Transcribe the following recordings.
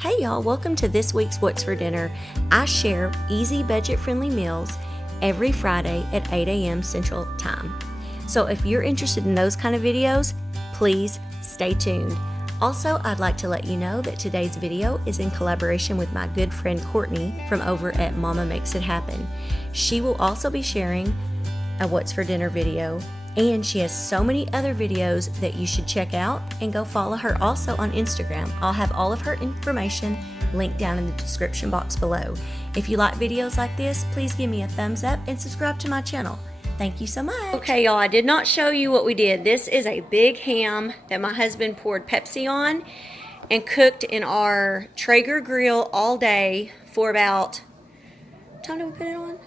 Hey y'all, welcome to this week's What's for Dinner. I share easy budget-friendly meals every Friday at 8 a.m. Central Time. So if you're interested in those kind of videos, please stay tuned. Also, I'd like to let you know that today's video is in collaboration with my good friend Courtney from over at Mama Makes It Happen. She will also be sharing a What's for Dinner video, and she has so many other videos that you should check out, and go follow her also on Instagram. I'll have all of her information linked down in the description box below. If you like videos like this, please give me a thumbs up and subscribe to my channel. Thank you so much. Okay, y'all, I did not show you what we did. This is a big ham that my husband poured Pepsi on and cooked in our Traeger grill all day for about, what time did we put it on?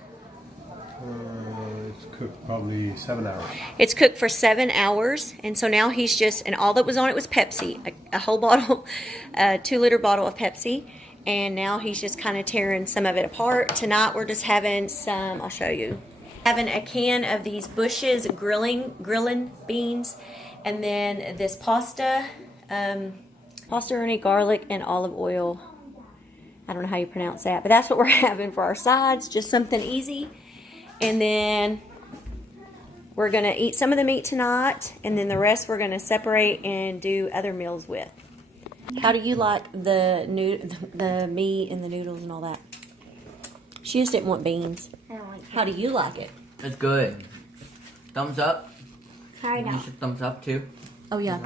It's cooked probably 7 hours. It's cooked for 7 hours, and so now he's just, and all that was on it was Pepsi, a whole bottle, a 2-liter bottle of Pepsi, and now he's just kind of tearing some of it apart. Tonight we're just having some, I'll show you, having a can of these Bush's grilling beans, and then this pasta pasta garlic and olive oil. I don't know how you pronounce that, but that's what we're having for our sides, just something easy. And then we're going to eat some of the meat tonight, and then the rest we're going to separate and do other meals with. How do you like the meat and the noodles and all that? She just didn't want beans. I don't like it. How do you like it? It's good. Thumbs up. I know. You should thumbs up too. Oh, yeah.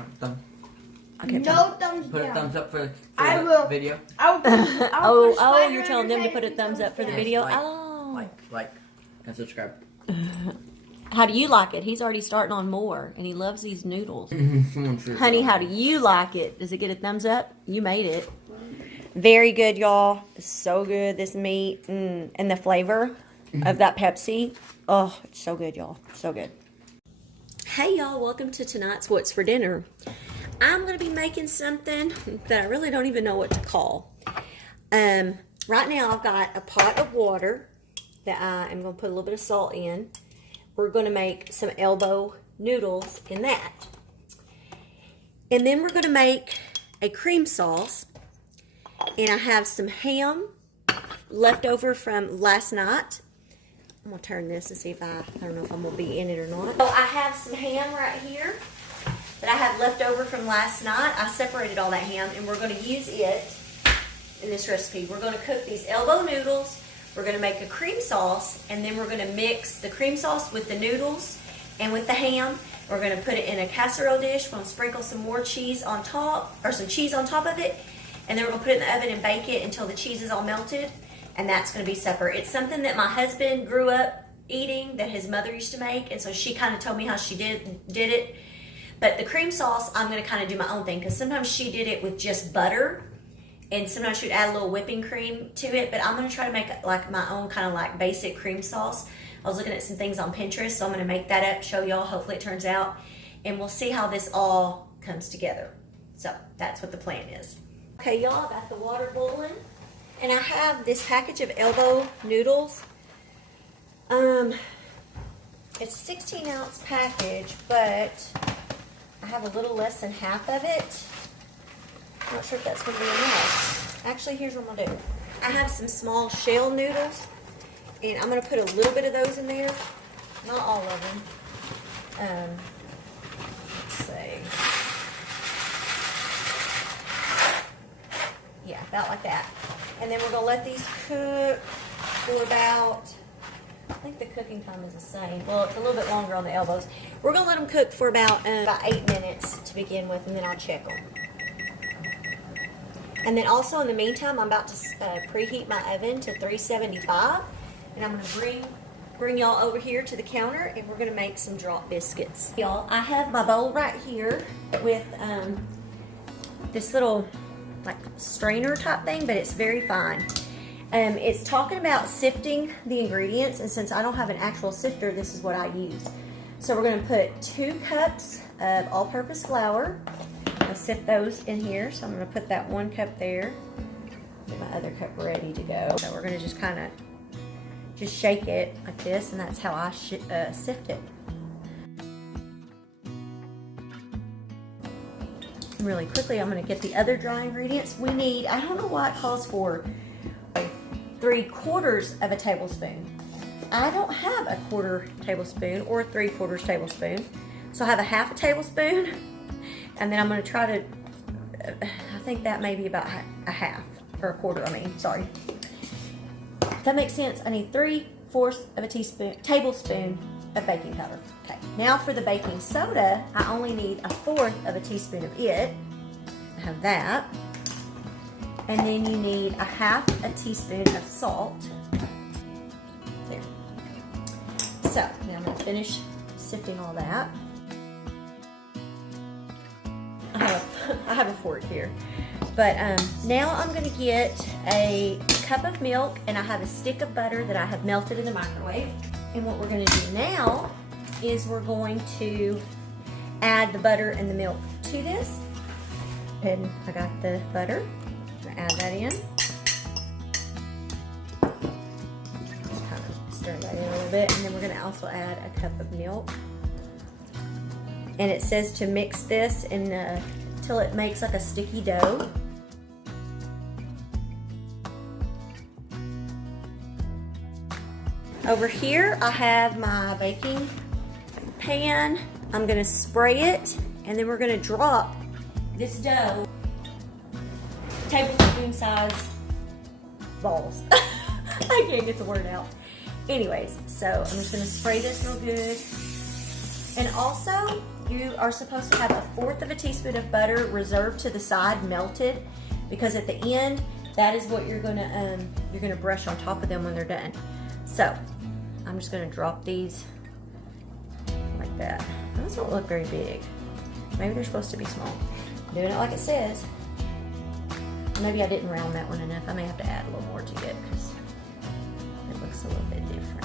Okay. No thumbs Put down. a thumbs up for I the will. video. I'll put Oh, you're telling them to put a thumbs up for the video? Like, Oh. like, and subscribe. How do you like it? He's already starting on more, and he loves these noodles. Honey, Honey, how do you like it? Does it get a thumbs up? You made it. Very good, y'all. It's so good, this meat. And the flavor of that Pepsi. Oh, it's so good, y'all. So good. Hey, y'all. Welcome to tonight's What's for Dinner. I'm going to be making something that I really don't even know what to call. Right now, I've got a pot of water that I am going to put a little bit of salt in. We're going to make some elbow noodles in that. And then we're going to make a cream sauce. And I have some ham left over from last night. I'm going to turn this and see if I don't know if I'm going to be in it or not. So I have some ham right here that I have left over from last night. I separated all that ham, and we're going to use it in this recipe. We're going to cook these elbow noodles. We're going to make a cream sauce, and then we're going to mix the cream sauce with the noodles and with the ham. We're going to put it in a casserole dish. We're going to sprinkle some more cheese on top, or some cheese on top of it, and then we're going to put it in the oven and bake it until the cheese is all melted, and that's going to be supper. It's something that my husband grew up eating, that his mother used to make, and so she kind of told me how she did it. But the cream sauce, I'm going to kind of do my own thing, because sometimes she did it with just butter, and sometimes she'd add a little whipping cream to it, but I'm going to try to make like my own kind of like basic cream sauce. I was looking at some things on Pinterest, so I'm going to make that up, show y'all. Hopefully it turns out, and we'll see how this all comes together. So that's what the plan is. Okay, y'all, I got the water boiling, and I have this package of elbow noodles. It's a 16-ounce package, but I have a little less than half of it. I'm not sure if that's going to be enough. Actually, here's what I'm going to do. I have some small shell noodles, and I'm going to put a little bit of those in there. Not all of them. Let's see. Yeah, about like that. And then we're going to let these cook for about, I think the cooking time is the same. Well, it's a little bit longer on the elbows. We're going to let them cook for about 8 minutes to begin with, and then I'll check them. And then also in the meantime, I'm about to preheat my oven to 375, and I'm going to bring y'all over here to the counter, and we're going to make some drop biscuits. Y'all, I have my bowl right here with this little like strainer type thing, but it's very fine. It's talking about sifting the ingredients, and since I don't have an actual sifter, this is what I use. So we're going to put 2 cups of all-purpose flour. I'll sift those in here, so I'm going to put that 1 cup there. Get my other cup ready to go. So we're going to just kind of just shake it like this, and that's how I sift it. I'm really quickly. I'm going to get the other dry ingredients. We need, I don't know why it calls for 3/4 of a tablespoon. I don't have a 1/4 tablespoon or 3/4 tablespoon. So I have a 1/2 tablespoon, and then I'm going to try to, I think that may be about a 1/2 or a 1/4, I mean, sorry. If that makes sense, I need 3/4 of a tablespoon of baking powder. Okay, now for the baking soda, I only need 1/4 of a teaspoon of it. I have that. And then you need 1/2 teaspoon of salt. There. So, now I'm going to finish sifting all that. I have a fork here. But now I'm going to get a cup of milk, and I have a stick of butter that I have melted in the microwave. And what we're going to do now is we're going to add the butter and the milk to this. And I got the butter. I'm going to add that in. Just kind of stir that in a little bit. And then we're going to also add a cup of milk. And it says to mix this until it makes like a sticky dough. Over here, I have my baking pan. I'm gonna spray it, and then we're gonna drop this dough, tablespoon size balls. I can't get the word out. Anyways, so I'm just gonna spray this real good. And also, you are supposed to have 1/4 teaspoon of butter reserved to the side, melted, because at the end, that is what you're gonna brush on top of them when they're done. So, I'm just gonna drop these like that. Those don't look very big. Maybe they're supposed to be small. Doing it like it says. Maybe I didn't round that one enough. I may have to add a little more to it because it looks a little bit different.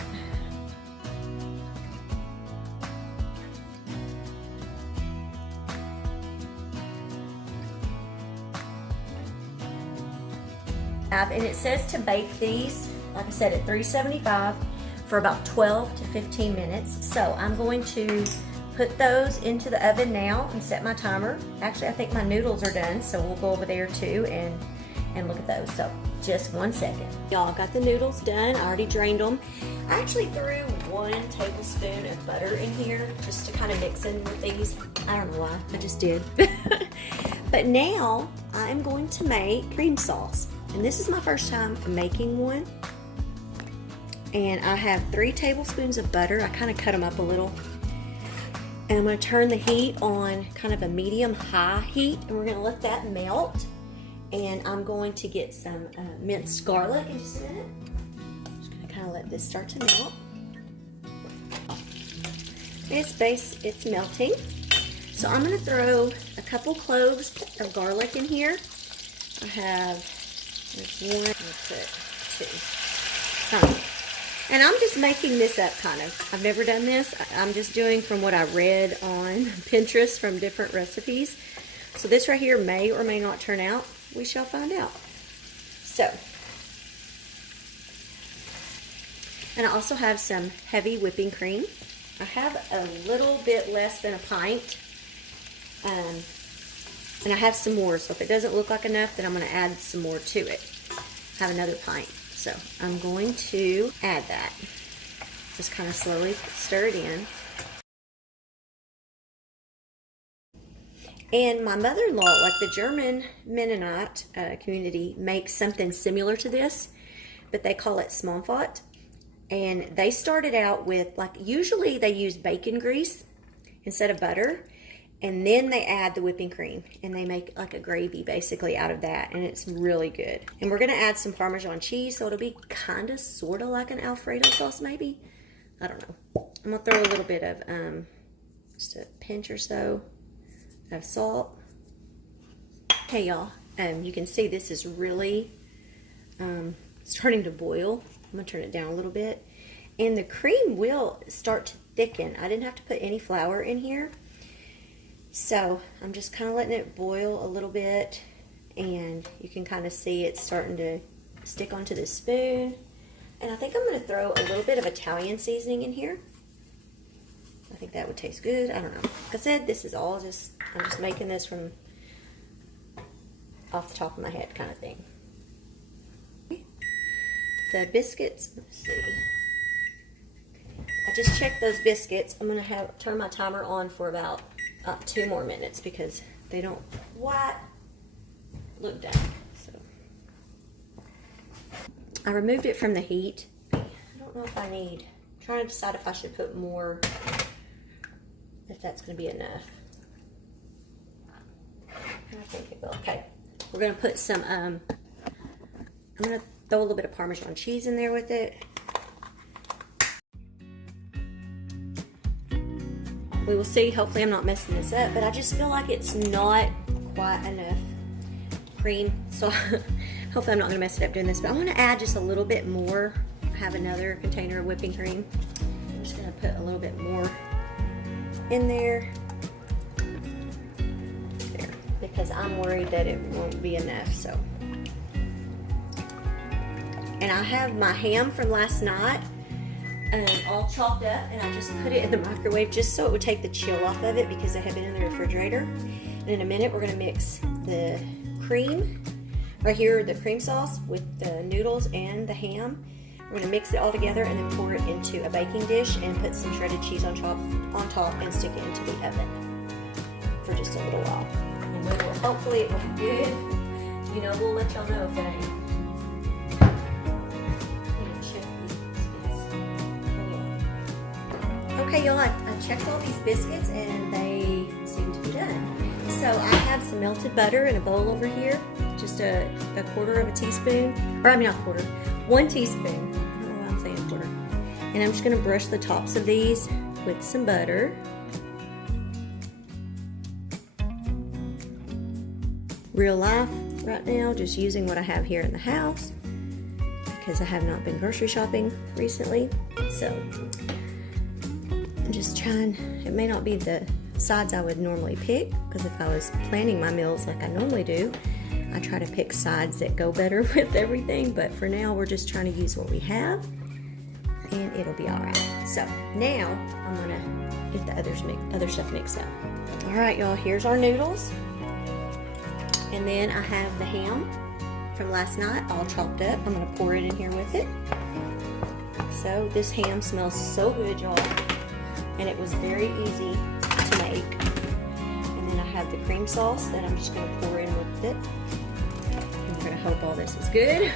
And it says to bake these, like I said, at 375 for about 12 to 15 minutes. So I'm going to put those into the oven now and set my timer. Actually, I think my noodles are done, so we'll go over there too and look at those. So just 1 second. Y'all, got the noodles done. I already drained them. I actually threw 1 tablespoon of butter in here just to kind of mix in with these. I don't know why, I just did. But now I'm going to make cream sauce. And this is my first time making one. And I have 3 tablespoons of butter. I kind of cut them up a little. And I'm going to turn the heat on kind of a medium-high heat. And we're going to let that melt. And I'm going to get some minced garlic in just a minute. Just going to kind of let this start to melt. It's melting. So I'm going to throw a couple cloves of garlic in here. I have... There's 1, I'm going to put 2. And I'm just making this up kind of. I've never done this. I'm just doing from what I read on Pinterest from different recipes. So this right here may or may not turn out. We shall find out. So. And I also have some heavy whipping cream. I have a little bit less than a pint. And I have some more, so if it doesn't look like enough, then I'm going to add some more to it. I have another pint. So I'm going to add that. Just kind of slowly stir it in. And my mother-in-law, like the German Mennonite community, makes something similar to this, but they call it Smonfot. And they started out with, like, usually they use bacon grease instead of butter. And then they add the whipping cream, and they make like a gravy basically out of that, and it's really good. And we're gonna add some Parmesan cheese, so it'll be kind of, sort of like an Alfredo sauce maybe. I don't know. I'm gonna throw a little bit of, just a pinch or so of salt. Hey y'all, you can see this is really starting to boil. I'm gonna turn it down a little bit. And the cream will start to thicken. I didn't have to put any flour in here. So I'm just kind of letting it boil a little bit, and you can kind of see it starting to stick onto the spoon. And I think I'm going to throw a little bit of Italian seasoning in here. I think that would taste good. I don't know. Like I said, this is all just, I'm just making this from off the top of my head kind of thing. The biscuits, let's see. I just checked those biscuits. I'm gonna turn my timer on for about 2 more minutes because they don't quite look done. So I removed it from the heat. I don't know if I need. I'm trying to decide if I should put more, if that's gonna be enough. I think it will. Okay, we're gonna put some. I'm gonna throw a little bit of Parmesan cheese in there with it. We will see. Hopefully I'm not messing this up, but I just feel like it's not quite enough cream. So hopefully I'm not gonna mess it up doing this, but I want to add just a little bit more. I have another container of whipping cream. I'm just gonna put a little bit more in there. There, because I'm worried that it won't be enough, so. And I have my ham from last night all chopped up, and I just put it in the microwave just so it would take the chill off of it because it had been in the refrigerator. And in a minute, we're gonna mix the cream, right here, the cream sauce with the noodles and the ham. We're gonna mix it all together and then pour it into a baking dish and put some shredded cheese on top and stick it into the oven for just a little while. And we will, hopefully it will be good. You know, we'll let y'all know if it ain't. Okay, y'all, I checked all these biscuits and they seem to be done. So I have some melted butter in a bowl over here, just a quarter of a teaspoon, or I mean not a quarter, 1 teaspoon. I don't know why I'm saying a quarter. And I'm just gonna brush the tops of these with some butter. Real life right now, just using what I have here in the house because I have not been grocery shopping recently. So I'm just trying, it may not be the sides I would normally pick, because if I was planning my meals like I normally do, I try to pick sides that go better with everything, but for now we're just trying to use what we have and it'll be all right. So now I'm gonna get the other stuff mixed up. All right, y'all, here's our noodles. And then I have the ham from last night all chopped up. I'm gonna pour it in here with it. So this ham smells so good, y'all. And it was very easy to make. And then I have the cream sauce that I'm just gonna pour in with it. And we're gonna hope all this is good.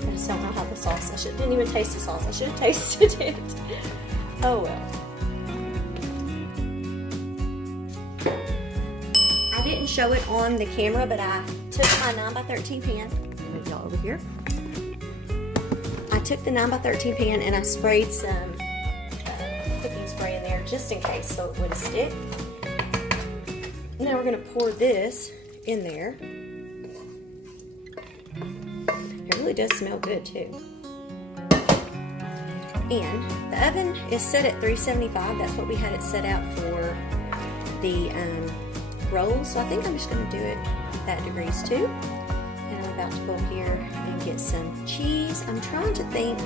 I just don't know how the sauce, didn't even taste the sauce. I should have tasted it. Oh well. I didn't show it on the camera, but I took my 9x13 pan. Move y'all over here. I took the 9x13 pan and I sprayed some cooking spray in there just in case so it wouldn't stick. Now we're going to pour this in there. It really does smell good too. And the oven is set at 375. That's what we had it set out for the rolls. So I think I'm just going to do it at that degrees too. And I'm about to go here and get some cheese. I'm trying to think,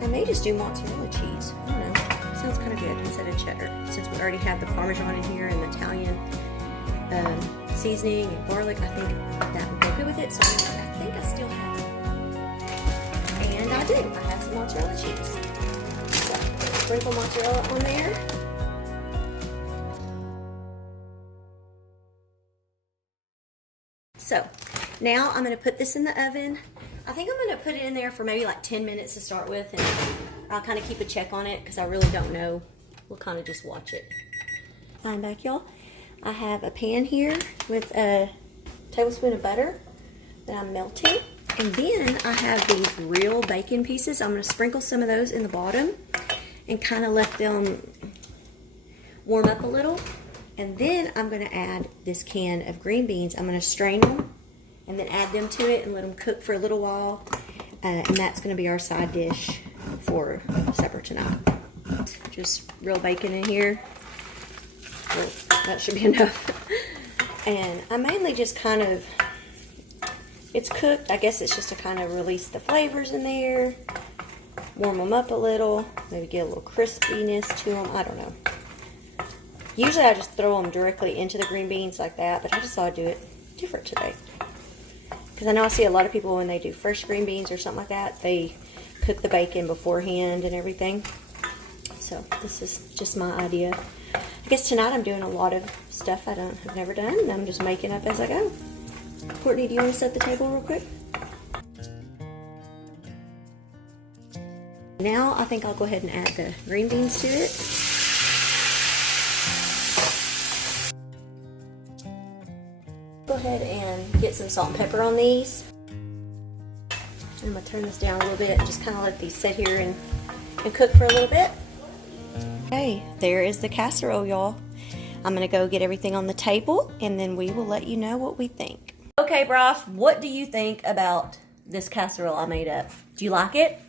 I may just do mozzarella cheese. I don't know. Sounds kind of good instead of cheddar. Since we already have the Parmesan in here and the Italian seasoning and garlic, I think that would go good with it. So I think I still have some. And I do. I have some mozzarella cheese. So sprinkle mozzarella on there. So now I'm going to put this in the oven. I think I'm going to put it in there for maybe like 10 minutes to start with, and I'll kind of keep a check on it because I really don't know. We'll kind of just watch it. I'm back, y'all. I have a pan here with a tablespoon of butter that I'm melting. And then I have these real bacon pieces. I'm going to sprinkle some of those in the bottom and kind of let them warm up a little. And then I'm going to add this can of green beans. I'm going to strain them and then add them to it and let them cook for a little while. And that's going to be our side dish for supper tonight. Just real bacon in here. Well, that should be enough. And I mainly just kind of, it's cooked. I guess it's just to kind of release the flavors in there, warm them up a little, maybe get a little crispiness to them. I don't know. Usually I just throw them directly into the green beans like that, but I just thought I'd do it different today. Because I know I see a lot of people when they do fresh green beans or something like that, they cook the bacon beforehand and everything. So this is just my idea. I guess tonight I'm doing a lot of stuff I've never done, and I'm just making up as I go. Courtney, do you want to set the table real quick? Now I think I'll go ahead and add the green beans to it. Go ahead and get some salt and pepper on these. I'm going to turn this down a little bit and just kind of let these sit here and cook for a little bit. Okay, there is the casserole, y'all. I'm going to go get everything on the table, and then we will let you know what we think. Okay, Broth, what do you think about this casserole I made up? Do you like it?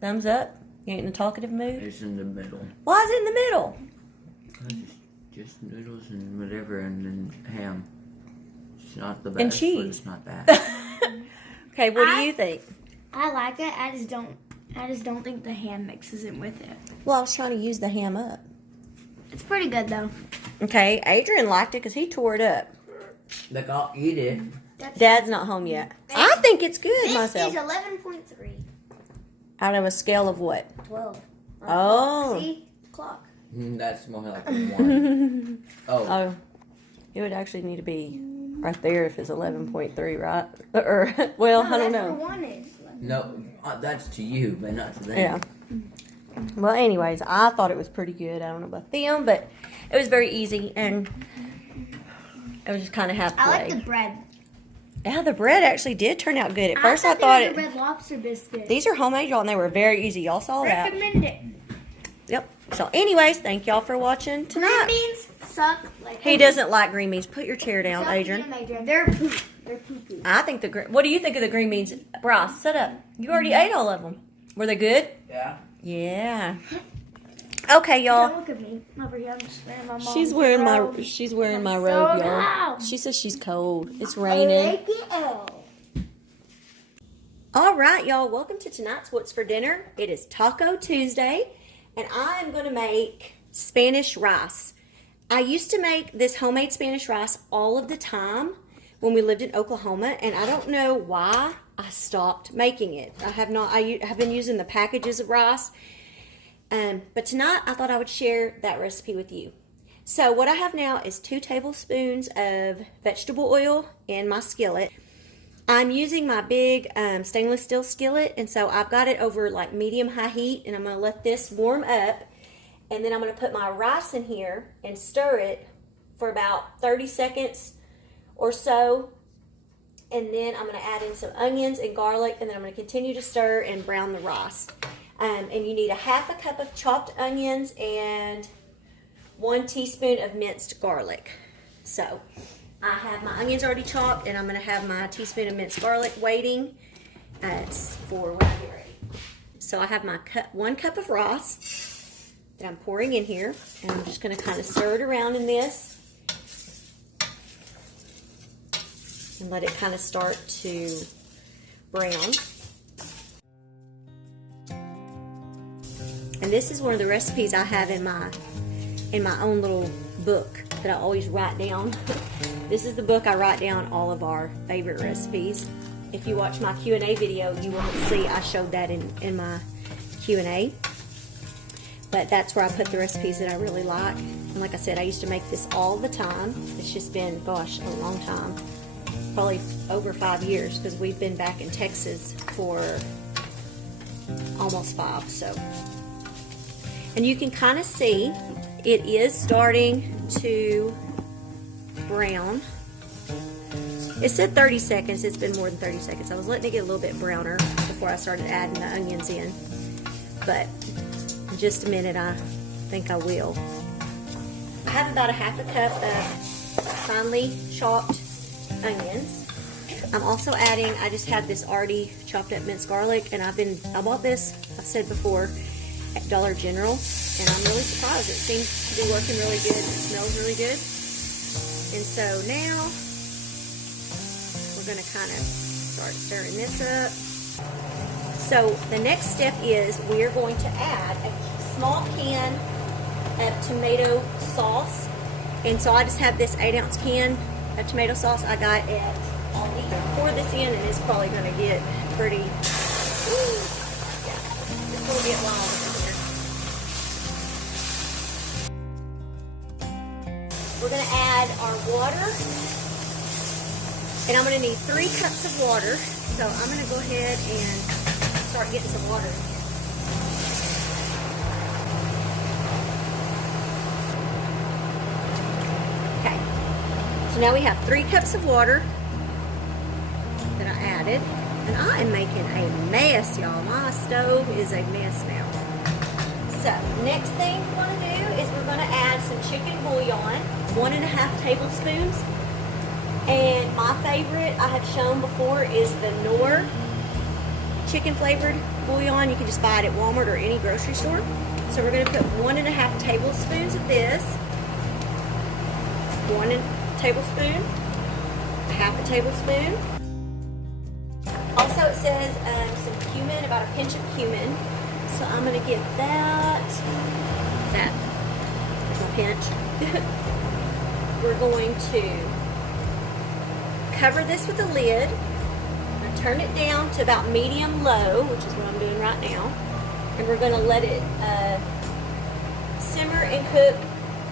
Thumbs up? You ain't in a talkative mood? It's in the middle. Why is it in the middle? Just noodles and whatever, and then ham. It's not the best, and cheese. but it's not bad. Okay, what do you think? I like it. I just don't think the ham mixes in with it. Well, I was trying to use the ham up. It's pretty good though. Okay, Adrian liked it because he tore it up. Like, I'll eat it. Dad's not home yet. I think it's good This myself. is 11.3. Out of a scale of what? 12. Oh. See? Clock. That's more like a 1. Oh. It would actually need to be right there if it's 11.3, right? Or, well, I don't know. That's what 1 is. No, that's to you, but not to them. Yeah. Well, anyways, I thought it was pretty good. I don't know about them, but it was very easy, and it was just kind of halfway. I like the bread. Yeah, the bread actually did turn out good. At first, I thought they were the Red Lobster biscuits. These are homemade, y'all, and they were very easy. Y'all saw that. Recommend it. Yep. So, anyways, thank y'all for watching tonight. Green beans suck. Like He doesn't like green beans. Put your chair down, suck Adrian. them, Adrian. They're poop. They're poo-poo. I think what do you think of the green beans? Bryce, sit up. You already ate all of them. Were they good? Yeah. Yeah. Okay, y'all. Don't look at me over here. I'm just wearing my mom's She's wearing robe. my I'm robe, so y'all. loud. She says she's cold. It's raining. Take it out. All right, y'all. Welcome to tonight's What's for Dinner. It is Taco Tuesday, and I am going to make Spanish rice. I used to make this homemade Spanish rice all of the time when we lived in Oklahoma, and I don't know why I stopped making it. I have been using the packages of rice, but tonight I thought I would share that recipe with you. So what I have now is 2 tablespoons of vegetable oil in my skillet. I'm using my big stainless steel skillet, and so I've got it over like medium-high heat, and I'm going to let this warm up, and then I'm going to put my rice in here and stir it for about 30 seconds or so, and then I'm going to add in some onions and garlic, and then I'm going to continue to stir and brown the rice. And you need a 1/2 cup of chopped onions and 1 teaspoon of minced garlic. So I have my onions already chopped, and I'm going to have my teaspoon of minced garlic waiting for when I get ready. So I have my 1 cup of rice that I'm pouring in here, and I'm just going to kind of stir it around in this and let it kind of start to brown. And this is one of the recipes I have in my own little book that I always write down. This is the book I write down all of our favorite recipes. If you watch my Q&A video, you won't see I showed that in my Q&A. But that's where I put the recipes that I really like. And like I said, I used to make this all the time. It's just been, gosh, a long time. Probably over 5 years, because we've been back in Texas for almost 5. So, and you can kind of see it is starting to brown. It said 30 seconds. It's been more than 30 seconds. I was letting it get a little bit browner before I started adding the onions in. But in just a minute, I think I will. I have about a 1/2 cup of finely chopped onions. I'm also adding, I just have this already chopped up minced garlic, and I bought this, I've said before, at Dollar General, and I'm really surprised. It seems to be working really good. It smells really good. And so now we're going to kind of start stirring this up. So the next step is we are going to add a small can of tomato sauce. And so I just have this 8-ounce can of tomato sauce I got at Aldi. Pour this in and it's probably going to get pretty, yeah, it's going to get wild in here. We're going to add our water. And I'm going to need 3 cups of water. So I'm going to go ahead and start getting some water in here. Okay. So now we have 3 cups of water that I added. And I am making a mess, y'all. My stove is a mess now. So next thing we're going to do is we're going to add some chicken bouillon, 1.5 tablespoons. And my favorite I have shown before is the Knorr chicken flavored bouillon. You can just buy it at Walmart or any grocery store. So we're going to put 1.5 tablespoons of this, 1 tablespoon, 1/2 tablespoon. Also it says some cumin, about a pinch of cumin. So I'm going to get that. There's my pinch. We're going to cover this with a lid. I'm going to turn it down to about medium-low, which is what I'm doing right now. And we're going to let it simmer and cook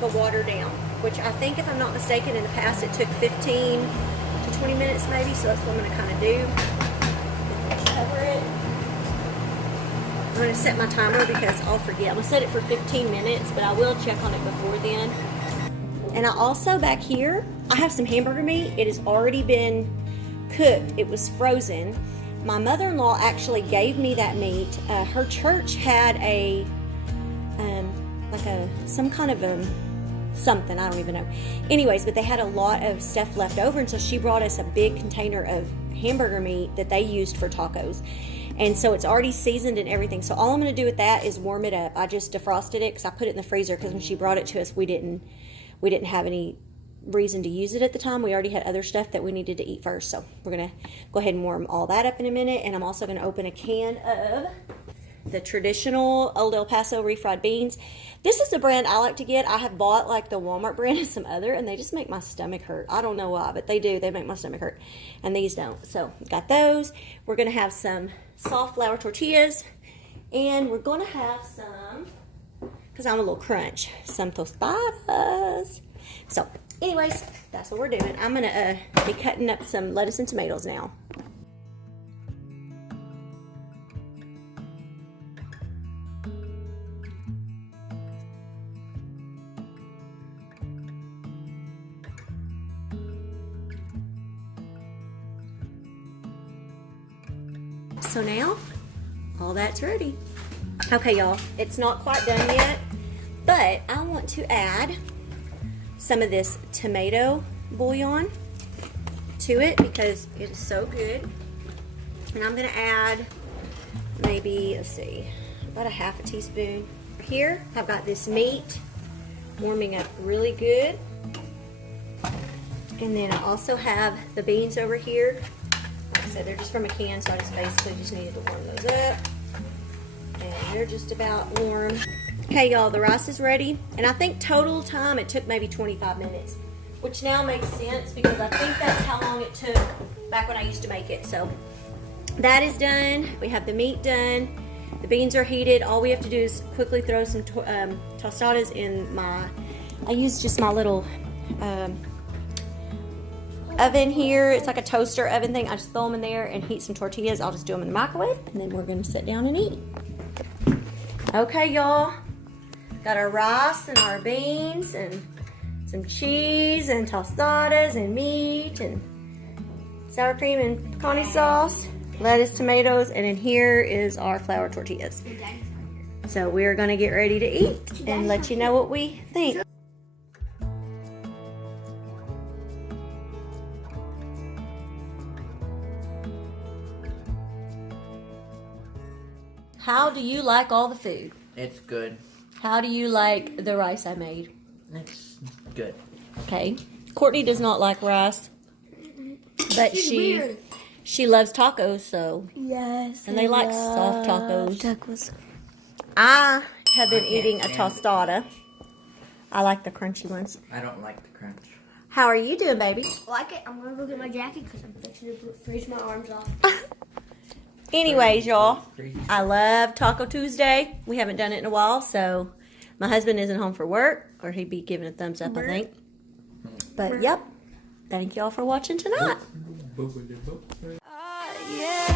the water down, which I think, if I'm not mistaken, in the past it took 15 to 20 minutes maybe, so that's what I'm going to kind of do. Cover it. I'm going to set my timer because I'll forget. I'm going to set it for 15 minutes, but I will check on it before then. And I also, back here, I have some hamburger meat. It has already been cooked. It was frozen. My mother-in-law actually gave me that meat. Her church had some kind of something, I don't even know. Anyways, but they had a lot of stuff left over, and so she brought us a big container of hamburger meat that they used for tacos. And so it's already seasoned and everything. So all I'm going to do with that is warm it up. I just defrosted it because I put it in the freezer because when she brought it to us, we didn't have any reason to use it at the time. We already had other stuff that we needed to eat first. So we're going to go ahead and warm all that up in a minute. And I'm also going to open a can of the traditional Old El Paso refried beans. This is the brand I like to get. I have bought like the Walmart brand and some other, and they just make my stomach hurt. I don't know why, but they do. They make my stomach hurt. And these don't. So got those. We're going to have some soft flour tortillas. And we're going to have some, because I'm a little crunch, some tostadas. So anyways, that's what we're doing. I'm going to be cutting up some lettuce and tomatoes now. So now, all that's ready. Okay, y'all, it's not quite done yet, but I want to add some of this tomato bouillon to it because it is so good. And I'm going to add maybe, let's see, about 1/2 teaspoon. Here, I've got this meat warming up really good. And then I also have the beans over here. Like I said, they're just from a can, so I just basically just needed to warm those up. And they're just about warm. Okay, y'all, the rice is ready. And I think total time it took maybe 25 minutes, which now makes sense because I think that's how long it took back when I used to make it. So that is done. We have the meat done. The beans are heated. All we have to do is quickly throw some tostadas in I use just my little oven here. It's like a toaster oven thing. I just throw them in there and heat some tortillas. I'll just do them in the microwave, and then we're going to sit down and eat. Okay, y'all. Got our rice and our beans and some cheese and tostadas and meat and sour cream and pecani sauce, lettuce, tomatoes, and in here is our flour tortillas. So we're going to get ready to eat and let you know what we think. How do you like all the food? It's good. How do you like the rice I made? It's good. Okay. Courtney does not like rice, but she loves tacos, so. Yes. And they like soft tacos. I have been eating a tostada. I like the crunchy ones. I don't like the crunch. How are you doing, baby? Like it? I'm gonna go get my jacket because I'm fixing to freeze my arms off. Anyways, y'all, Crazy. I love Taco Tuesday. We haven't done it in a while, so my husband isn't home for work, or he'd be giving a thumbs up, I think. But, yep. Thank y'all for watching tonight. Boop. Yeah.